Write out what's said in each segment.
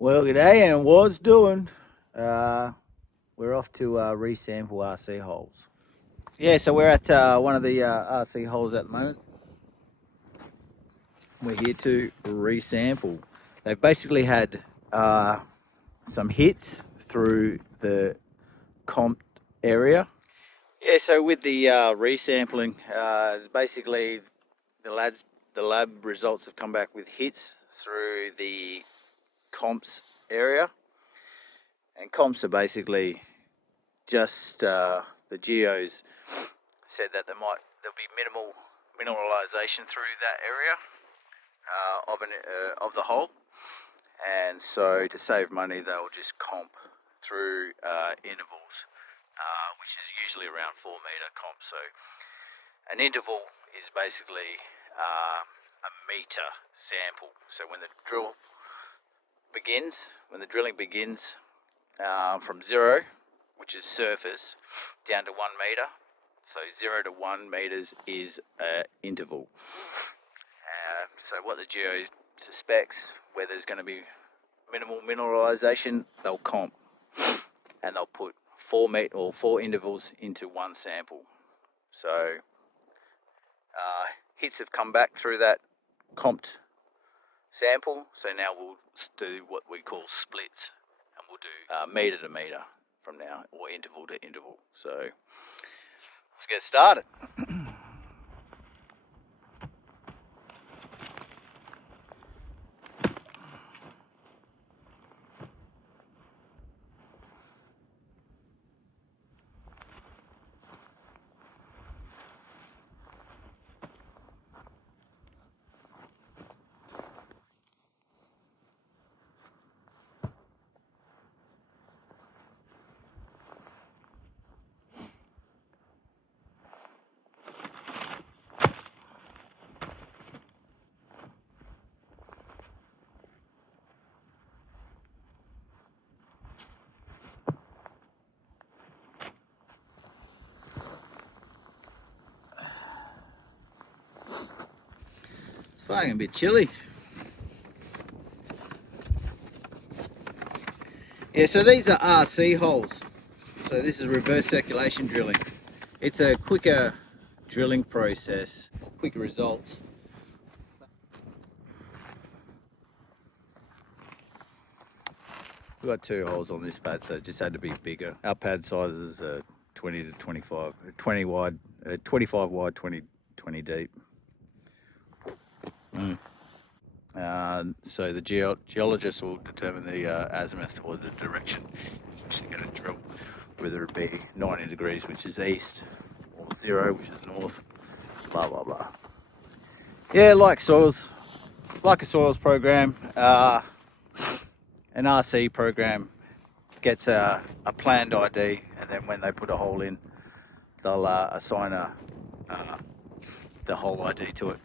Well, g'day, and what's doing? We're off to resample RC holes. Yeah, so we're at one of the RC holes at the moment. We're here to resample. They've basically had some hits through the comp area. Yeah, so with the resampling, basically the lab results have come back with hits through the comps area, and comps are basically just the geos said that there'll be minimal mineralization through that area of the hole, and so to save money they'll just comp through intervals, which is usually around 4 meter comp. So an interval is basically a meter sample. So when the drilling begins from 0, which is surface, down to 1 meter. So 0 to 1 meters is an interval. So what the geo suspects, where there's going to be minimal mineralization, they'll comp, and they'll put 4 intervals into one sample. So hits have come back through that comped sample, so now we'll do what we call splits, and we'll do meter to meter from now, or interval to interval. So let's get started. Fucking a bit chilly. Yeah, so these are RC holes. So this is reverse circulation drilling. It's a quicker drilling process, quicker results. We've got 2 holes on this pad, so it just had to be bigger. Our pad sizes are 20 to 25, 20 wide, 25 wide, 20 deep. So the geologist will determine the azimuth, or the direction which they're going to drill, whether it be 90 degrees, which is east, or 0, which is north, blah blah blah. Yeah, like a soils program, an RC program gets a planned ID, and then when they put a hole in, they'll assign the hole ID to it.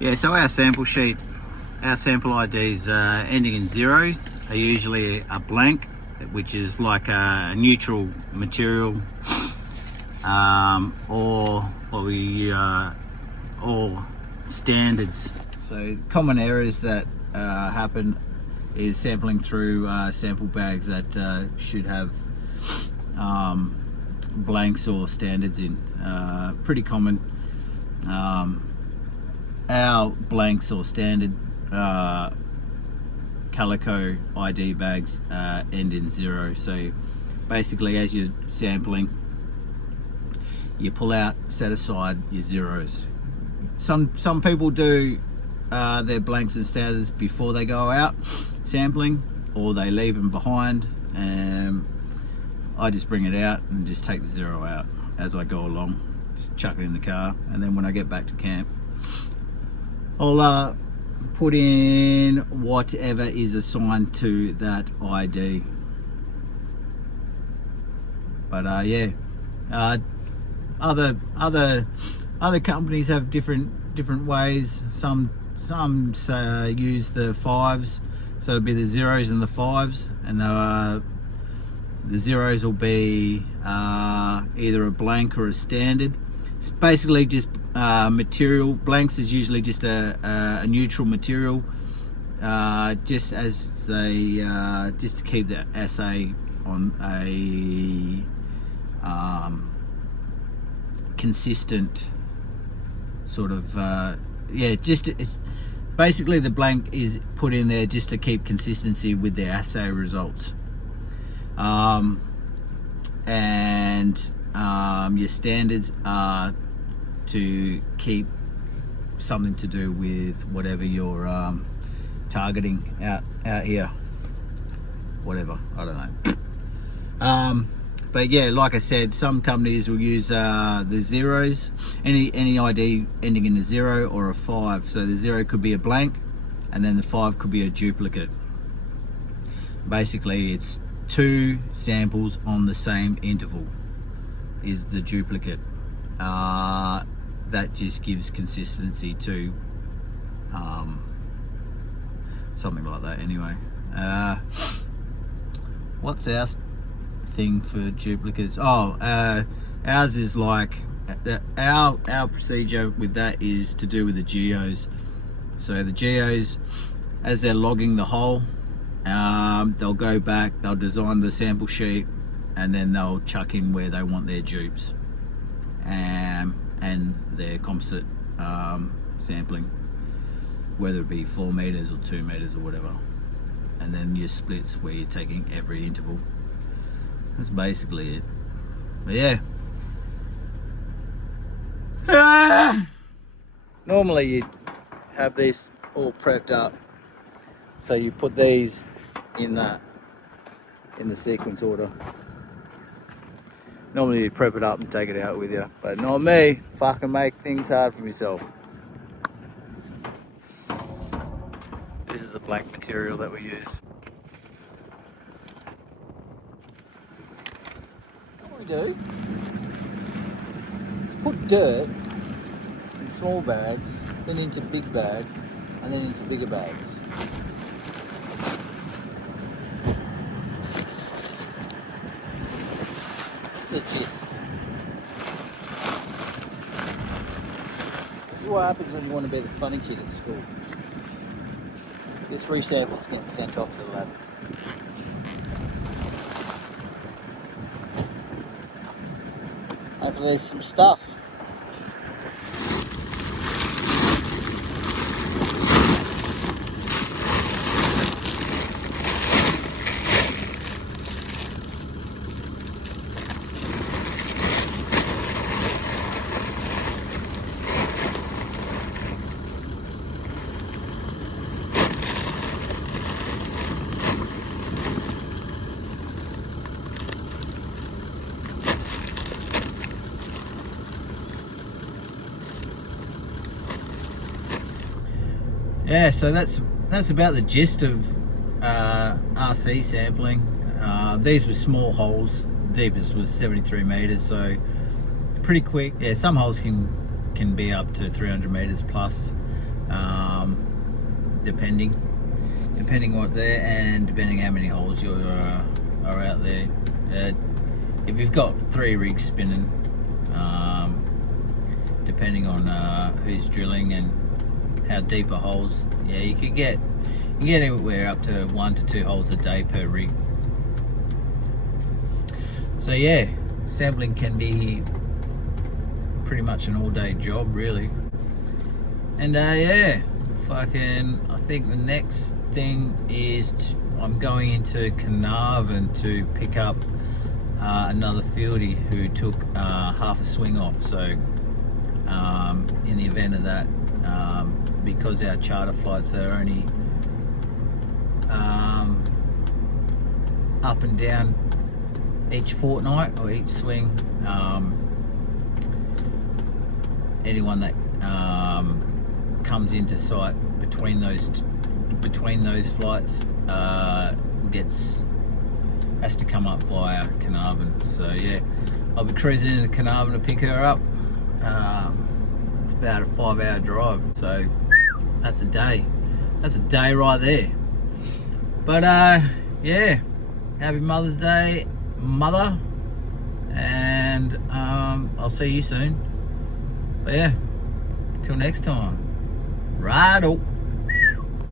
Yeah, so our sample sheet, our sample IDs ending in 0s are usually a blank, which is like a neutral material, or standards. So common errors that happen is sampling through sample bags that should have blanks or standards in. Pretty common. Our blanks or standard calico ID bags end in 0. So basically, as you're sampling, you pull out, set aside your 0s. Some people do their blanks and standards before they go out sampling, or they leave them behind. I just bring it out and just take the 0 out as I go along. Just chuck it in the car, and then when I get back to camp, I'll put in whatever is assigned to that ID. But yeah, other companies have different ways. Some use the 5s, so it'll be the 0s and the 5s, and the 0s will be either a blank or a standard. It's basically just material. Blanks is usually just a neutral material, just as just to keep the assay on a consistent sort of it's basically the blank is put in there just to keep consistency with the assay results. Your standards are to keep something to do with whatever you're targeting out here, whatever, I don't know. But yeah, like I said, some companies will use the zeros, any ID ending in a 0 or a 5. So the 0 could be a blank, and then the 5 could be a duplicate. Basically, it's 2 samples on the same interval is the duplicate. That just gives consistency to something like that. Anyway, what's our thing for duplicates? Ours is like our procedure with that is to do with the geos. So the geos, as they're logging the hole, they'll go back, they'll design the sample sheet, and then they'll chuck in where they want their dupes and their composite sampling, whether it be 4 meters or 2 meters or whatever, and then your splits where you're taking every interval. That's basically it. But yeah, normally you have this all prepped up, so you put these in the sequence order. Normally you prep it up and take it out with you, but not me. Fucking make things hard for myself. This is the blank material that we use. What we do is put dirt in small bags, then into big bags, and then into bigger bags. That's the gist. This is what happens when you want to be the funny kid at school. This resample's getting sent off to the lab. Hopefully there's some stuff. Yeah, so that's about the gist of RC sampling. These were small holes. Deepest was 73 meters, so pretty quick. Yeah, some holes can be up to 300 meters plus, depending what there and depending how many holes you are out there. If you've got 3 rigs spinning, depending on who's drilling and how deep are holes, yeah, you can get anywhere up to 1 to 2 holes a day per rig. So yeah, sampling can be pretty much an all-day job, really. And yeah, I think the next thing is I'm going into Carnarvon to pick up another fieldy who took half a swing off. So in the event of that, because our charter flights are only up and down each fortnight or each swing, anyone that comes into sight between those flights has to come up via Carnarvon. So yeah, I'll be cruising into Carnarvon to pick her up. It's about a 5-hour drive, so that's a day right there. But yeah, happy Mother's Day, mother, and I'll see you soon. But yeah, Till next time. Righto.